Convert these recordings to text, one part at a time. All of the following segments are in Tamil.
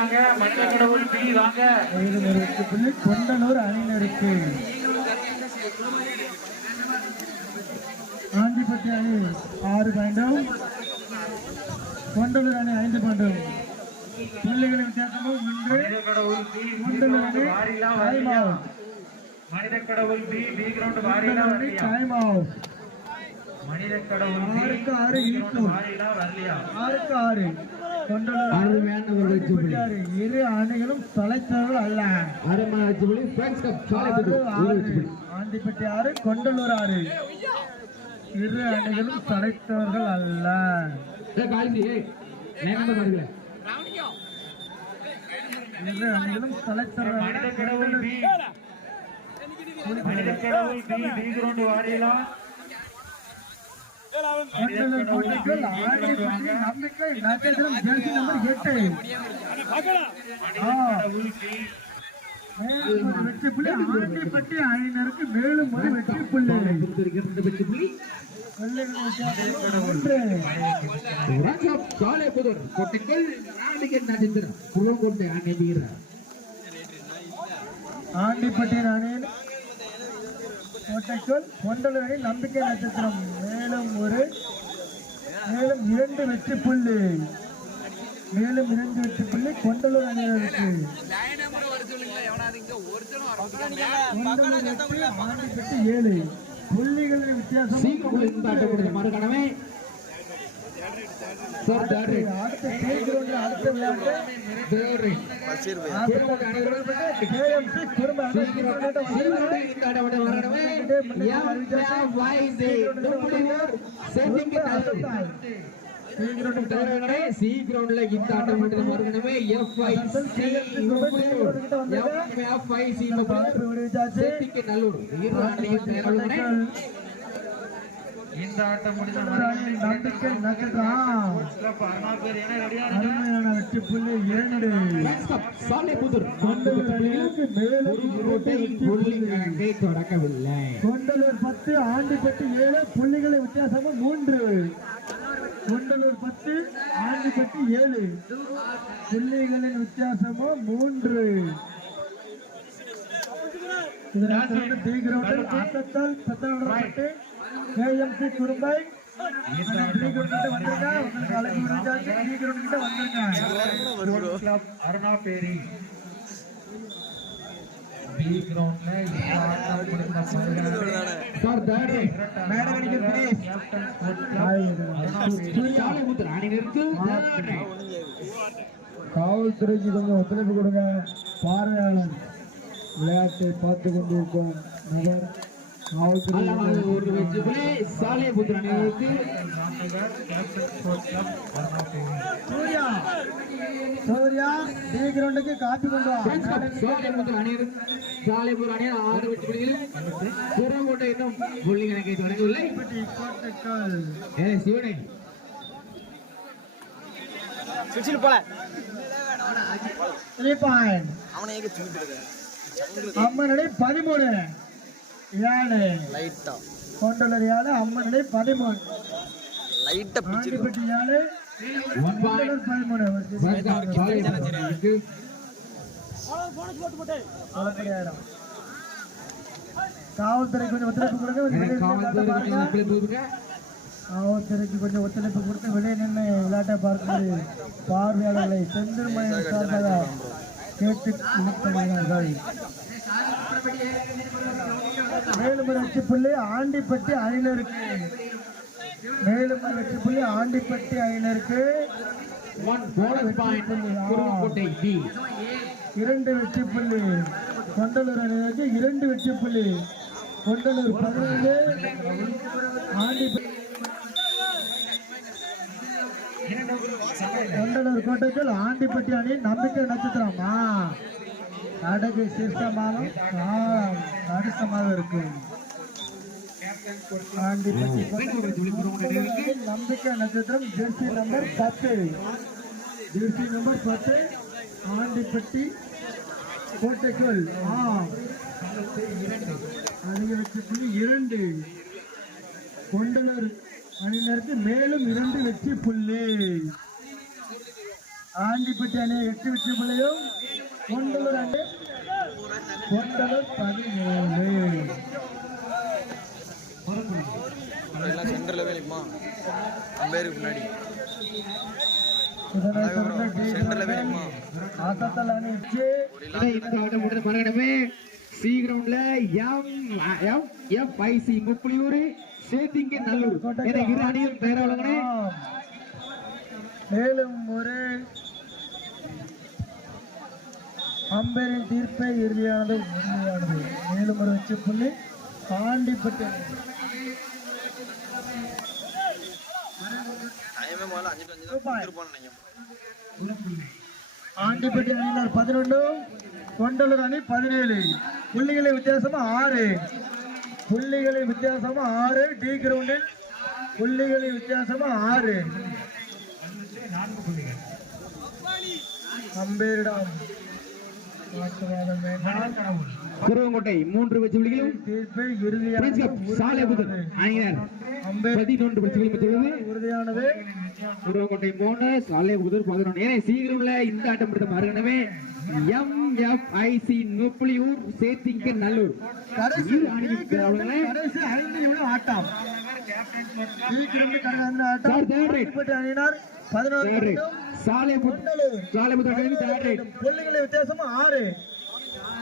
வாங்க. மட்டக்கடவுள் பி வாங்க. மேலும் ஒரு வெற்றி புள்ளி கொண்டலூர் அணியினருக்கு. ஆண்டிப்பட்டி அணி 6 பாயிண்டும், கொண்டலூர் அணி 5 பாயிண்டும். புள்ளிகளின் வித்தியாசமும் மனிதக்கடவுள் பி வாரிலா வரலையா? மனிதக்கடவுள் பி கிரவுண்ட் வாரிலா வரலையா? Time out. மனிதக்கடவுள் பி 6 வாரிலா வரலையா? 6 இரு அணிகளும் தலைத்தவர்கள் அல்ல. ஆண்டிப்பட்டி 6, கொண்டலூர் 6. இரு அணிகளும் தலைத்தவர்கள் அல்ல. இரு அணிகளும் தலைத்தவர்கள். மனிதக்கடவுள் பி கிரவுண்ட் வாரிலா. நம்பிக்கை நட்சத்திரம் ஜெர்சி நம்பர் 8. வெற்றி புள்ளி ஆண்டிப்பட்டி அணியினருக்கு மேலும் ஒரு வெற்றி புள்ளி. ஆண்டிப்பட்டியின் அணியின் கோட்டைக்குள் கொண்டலூர் அணி நம்பிக்கை நட்சத்திரம் மேலும் 2 வெற்றி புள்ளி. மேலும் 2 வெற்றி புள்ளி கொண்டலூர் அணியினருக்கு. ஆண்டிப்பட்டி 7 புள்ளிகளின் வித்தியாசம். மறுகணமே அடுத்த விளையாட்டு சி கிரவுண்ட்ல இந்த ஆட்டம் மறுகணமே நல்லூர் இந்த ஆட்டம் முடிந்த நம்பிக்கை நட்சத்திரம் அருமையான வெற்றி புள்ளி 2. தொடக்கவில்லை. கொண்டலூர் 10 ஆண்டிப்பட்டி 7 புள்ளிகளை வித்தியாசமும் 3. கொண்டலூர் 10 ஆண்டிப்பட்டி 7 புள்ளிகளின் வித்தியாசமும் 3. இதற்கு டி கிரவுண்டில் ஆட்டத்தால் பத்தாண்டு KMC குறும்பை அருணா பேரி பி கிரவுண்ட்ல காவல்துறைக்கு கொஞ்சம் ஒத்துழைப்பு கொடுங்க. பார்வையாளர் விளையாட்டை பார்த்து கொண்டிருக்கும் நகர் சூர்யா டி கிரவுண்டுக்கு காப்பி கொண்டு சாலைபுர அணியர் 6 வெற்றி புள்ளிகளில் சிறகோட்டை இன்னும் புள்ளி கணக்கை தொடங்கவில்லை. சிவனே அம்மனடை 13 கொண்டலூர் 7 அம்மனடை 13 ஆண்டிப்பட்டி 7 கொண்டலூர் 13. காவல்துறை கொஞ்சம் ஒத்துழைப்பு கொடுங்க. காவல்துறைக்கு கொஞ்சம் ஒத்துழைப்பு கொடுத்து வெளியே நின்று விளையாட்டை பார்க்கும்போது பார்வையாளர்களை செந்தில்மணி சார்பாக கேட்டு நிறுத்துகிறார்கள். மேலும் ஒரு வெற்றி புள்ளி ஆண்டிப்பட்டி அணியினருக்கு. மேலும் ஒரு வெற்றி புள்ளி ஆண்டிப்பட்டி அணியினருக்கு. 2 வெற்றி புள்ளி கொண்டலூர் அணியினருக்கு. 2 வெற்றி புள்ளி கொண்டலூர் 15 ஆண்டிப்பட்டி. கொண்டலூர் கோட்டைக்குள் ஆண்டிப்பட்டி அணி நம்பிக்கை நட்சத்திரமா அடகு சீர்ஷமாக கடிசமாக இருக்கும். நம்பிக்கை நட்சத்திரம் ஜெர்சி நம்பர் 10 ஆண்டிப்பட்டி கோட்டைக்குள் அதிகபட்சத்தில் 2 கொண்டலூர் அணியினருக்கு மேலும் 2 வெற்றி புள்ளி. ஆண்டிப்பட்டி அணி 8 வெற்றி புள்ளியும் கொண்டலூர் அணி கொண்டலூர் 17. சென்டர்ல வேணுமா அம்பேருக்கு முன்னாடி இதனைத் தொடர்ந்து சென்டர்ல வேணுமா ஆசத்தல் அணி இந்த ஆட்டம் முடிந்த மறுகணமே சி கிரவுண்ட்ல FIC முப்புலியூர் சேத்திங்க நல்லூர் என இரு அணியும் தயாராக மேலும் ஒரு அம்பேரின் தீர்ப்பை இறுதியானது உண்மையானது. மேலும் ஒரு வெற்றி புள்ளி ஆண்டிப்பட்டி அணி. டைமே முதல்ல 5:05 இருப்பான்னு நினைக்கிறேன். ஆண்டிப்பட்டி அணியினர் 11, கொண்டலூர் அணி 17. புள்ளிகளை வித்தியாசமா 6. புள்ளிகளை வித்தியாசமா 6. டி கிரவுண்டில் புள்ளிகளை வித்தியாசமா 6. அம்பேரிடம் வாக்குவாதம் வேண்டாம். குருவங்கோட்டை 3 வெற்றி புள்ளிகளும் தீர்ப்பை இறுதியாக சாலைபுதன் அணியினர் அம்பேர் 11 வெற்றி புள்ளி பெற்றுள்ளது. உறுதியானது. குருவங்கோட்டை 3 சாலைபுதன் 11. ஏன்னா சீக்கிரம்ல இந்த ஆட்டம் முடிந்த மறுகணமே MFIC முப்புலியூர் சேத்திங்க நல்லூர் கடைசி இரு அணியும் தயாராக கடைசி 5 நிமிடம் ஆட்டம். டி கிரவுண்டில் கடந்த ஆட்டம். ஆண்டிப்பட்டி அணியினர் 11, சாலைபுதன் புள்ளிகளை வித்தியாசமா 6.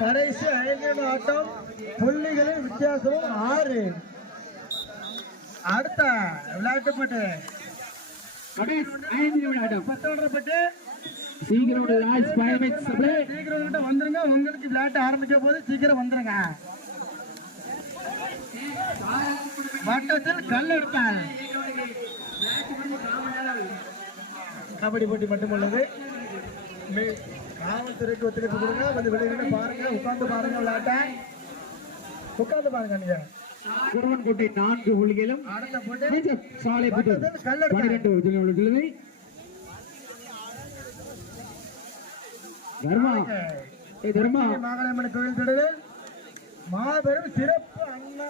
கடைசி 5 நிமிட ஆட்டம். புள்ளிகளின் வித்தியாசமும் 6. அடுத்த விளையாட்டுப்பட்டு கடைசி 5 நிமிட ஆட்டம். பத்தோடப்பட்டு சீக்கிரம் லாஸ்ட் 5 மினிட்ஸ் சப்ளை சீக்கிரம் கிட்ட வந்துருங்க. உங்களுக்கு விளையாட்டு ஆரம்பிக்க போது சீக்கிரம் வந்துருங்க. வட்டத்தில் கல் எடுத்தால் கபடி போட்டி மட்டுமல்லது. காவல்துறைக்கு ஒத்துழைப்பு கொடுங்க. வந்து வெளியில பாருங்க, உட்கார்ந்து பாருங்க, விளையாட்ட உட்கார்ந்து பாருங்க. நீங்க குருவன்கோட்டை 4 புள்ளிகளும் அடுத்த போட்டி சாலைபுதன் 12 வெற்றி உள்ளது. தர்மா தர்மா மாகாளியம்மன் கோயில் திடலில் மாபெரும் சிறப்பு அண்ணா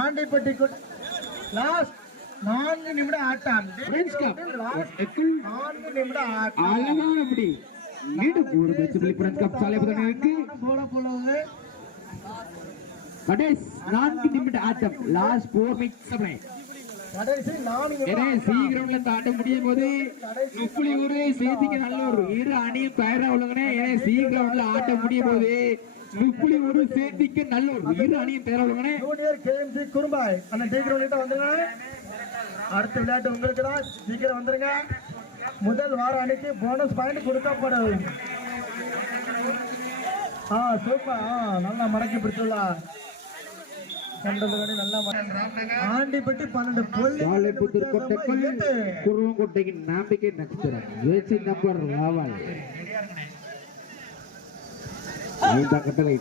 ஆண்டிப்பட்டி லாஸ்ட் 4 நிமிட ஆட்டம். 4 நிமிட ஆட்டம். அழகான அப்படி மீண்டும் ஒரு வெற்றி புள்ளி பிரெஞ்ச் கப் சாலைபுதனுக்கு போட போலவே கடைசி 4 நிமிட ஆட்டம். லாஸ்ட் 4 மினிட்ஸ் சப்ளை கடைசி 4 ஏன்னா நிமிடம் சி கிரவுண்ட்ல இந்த ஆட்டம் முடியும் போது முப்புலியூர் சேத்திங்க நல்லூர் இரு அணியும் தயாரா உள்ளவனே. ஏன்னா சி கிரவுண்ட்ல ஆட்டம் முடியும் போது முப்புலியூர் சேத்திங்க நல்லூர் இரு அணியும் தயாரா உள்ளவனே. ஜூனியர் KMC குறும்பாய் அந்த டி கிரவுண்ட் வந்துருங்க. அடுத்த விளையாட்டு உங்களுக்கு தான். சீக்கிரம் வந்துருங்க. முதல் வார அணிக்கு போனஸ் பாயிண்ட் கொடுக்கப்படும். சூப்பர். நல்லா மடக்கி பிடிச்சுள்ளார். ஆண்டிப்பட்டி 12 சாலைபுதன் கோட்டைக்குள் குருவங்கோட்டைக்கு நம்பிக்கை நட்சத்திரம் ஜெர்சி நம்பர் 11 இந்த கட்டளை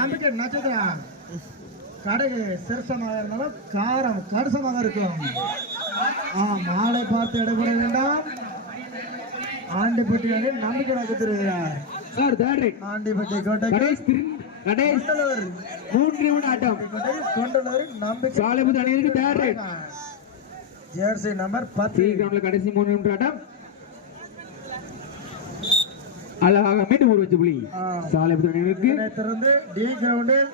நம்பிக்கை நட்சத்திரம் கடைக்கு சிறுசமாக இருந்தாலும் காரம் கடுசமாக இருக்கும். மாலை பார்த்து இடைபெற வேண்டாம். ஆண்டிப்பட்டி நம்பிக்கை நட்சத்திரம் சார் தேர்ட் ஆண்டிப்பட்டி கோட்டை கடைசி 3 நிமிட ஆட்டம். கொண்டலூர் நம்பிக்கை சாலைபுதன் அணியிற்கு தேர்ட் ஜெர்சி நம்பர் 10 சி கிரவுண்ட்ல கடைசி 3 நிமிட ஆட்டம். அழகாக மீண்டும் ஒரு வெற்றி புள்ளி சாலைபுதன் அணியிற்கு. இதனைத் தொடர்ந்து டி கிரவுண்டில்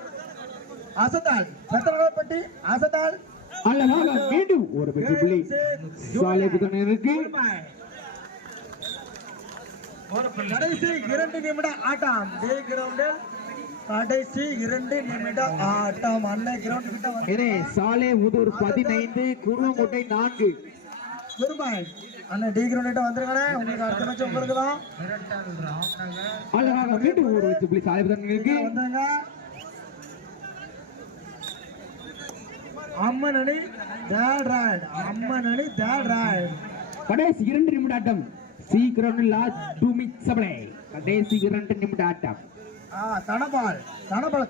அசத்தால் சத்திரகாப்பட்டி அசத்தால் அழகாக மீண்டும் ஒரு வெற்றி புள்ளி சாலைபுதன் அணியிற்கு. கடைசி 2 நிமிட ஆட்டம். டி கிரவுண்டில் கடைசி 2 நிமிட ஆட்டம். அன்னை கிரவுண்ட் கிட்ட வந்து இதே சாலைபுதூர் 15 குருவங்கோட்டை 4 குருபாய் அண்ணன் டி கிரவுண்ட் கிட்ட வந்துருங்க. உங்களுக்கு அடுத்த மேட்ச் உங்களுக்கு தான். அழகாக மீண்டும் ஒரு வெற்றி புள்ளி சாலைபுதன் அணியிற்கு. வந்துருங்க. அம்மன் அணி தேர்ட் ரைட். அம்மன் அணி தேர்ட் ரைட். கடைசி 2 நிமிட ஆட்டம். C ground last 2 minutes supply கடைசி 2 நிமிட ஆட்டம். தனபால்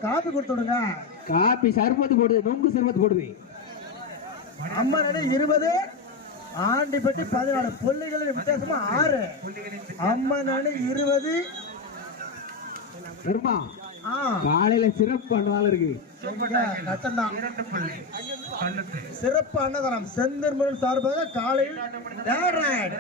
காப்பி கொடுத்து விடுங்க. காப்பி சர்பத்து போடுது, நொங்கு சர்பத்து போடுது. அம்மன் அணி 20 ஆண்டிப்பட்டி 14. புள்ளிகளின் வித்தியாசமா 6. அம்மன் அணி 20 தர்மா காலையில சிறப்பு அன்னதானம் இருக்கு. கட்டம்தான் 2 புள்ளி கல்லுக்கு சிறப்பு அன்னதானம் செந்தூர் சார்பாக காலையில் தேர்ட் ரைட்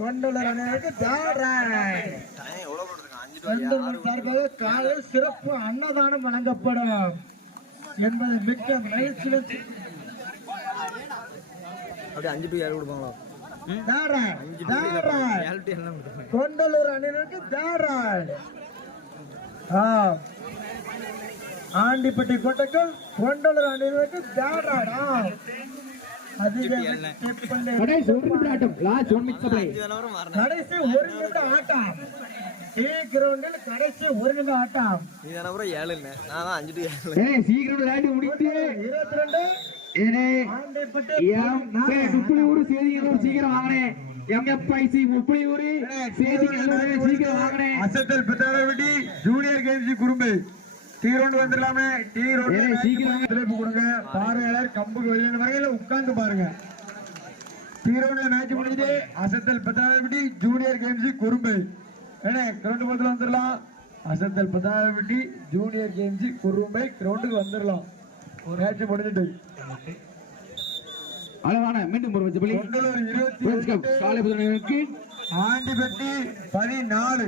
கொண்டலர் அணியினருக்கு தேர்ட் ரைட் டைம் எவ்வளவு போட்டுருக்கான்? 5 செந்தூர் சார்பாக காலையில் சிறப்பு அன்னதானம் வழங்கப்படும் என்பது மிக்க மகிழ்ச்சியுடன் அப்படியே 5 to 7 கொடுப்பாங்களா? தேர்ட் ரைட் 7 to 7 கொடுப்பாங்க. கொண்டலூர் அணியினருக்கு தேர்ட் ரைட் ஆண்டிப்பட்டி கோட்டைக்குள் கொண்டலூர் அணியினருக்கு தேர்ட் ரைட் அதிக வெற்றி கடைசி ஒரு நிமிட ஆட்டம். Last 1 minute play. 5 வரை மாறணும். கடைசி ஒரு நிமிட ஆட்டம் டி கிரவுண்டில் கடைசி ஒரு நிமிட ஆட்டம் நீ தானே ப்ரோ 7 இல்ல. நான் தான் 5 to 7. ஏனே சீக்கிரம் விளையாட்டு முடித்து 22 ஏனே ஆண்டிப்பட்டி முப்பளியூர் சேதிகளூர் சீக்கிரம் வாங்கினே. MFIC முப்பளியூர் சேதிகளூர் சீக்கிரம் வாங்கினே. அசத்தல் பித்தாளவட்டி ஜூனியர் கேம்ஸ் குறும்பை டீ ரவுண்ட் வந்துடலாமே. டீ ரவுண்ட் சீக்கிரம் தலைப்பு கொடுங்க. பார்வையாளர் கம்புக்கு வெளியான வரையில உட்கார்ந்து பாருங்க. டீ ரவுண்ட்ல மேட்ச் முடிஞ்சுட்டு அசத்தல் பித்தாளவட்டி ஜூனியர் கேம்ஸ் குறும்பை ஏன்னா கிரவுண்ட் பக்கத்துல வந்துடலாம். அசத்தல் பித்தாளவட்டி ஜூனியர் கேம்ஸ் குறும்பை கிரவுண்டுக்கு வந்துடலாம். ஒரு மேட்ச் முடிஞ்சிட்டு அளவான மீண்டும் ஒரு வச்சபடி கொண்டலூர் 20 காலை பதினொன்று ஆண்டிப்பட்டி 14